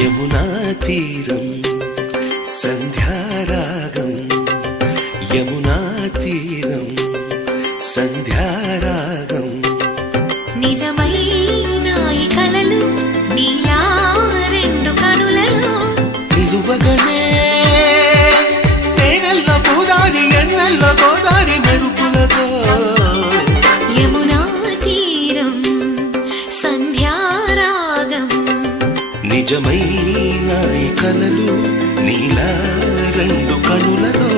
యమునా తీరం సంధ్యారాగం, యమునా తీరం సంధ్యారాగం. నిజమైన ఈ కలలు నీలా రెండు కనులలో నిలువగనే తేనెల్లో గోదారి ఎన్నెల్లో గోదారి మెరుపులతో. యమునా తీరం సంధ్యారాగం. నిజమైన ఈ కలలు నీలా రెండు కనులలో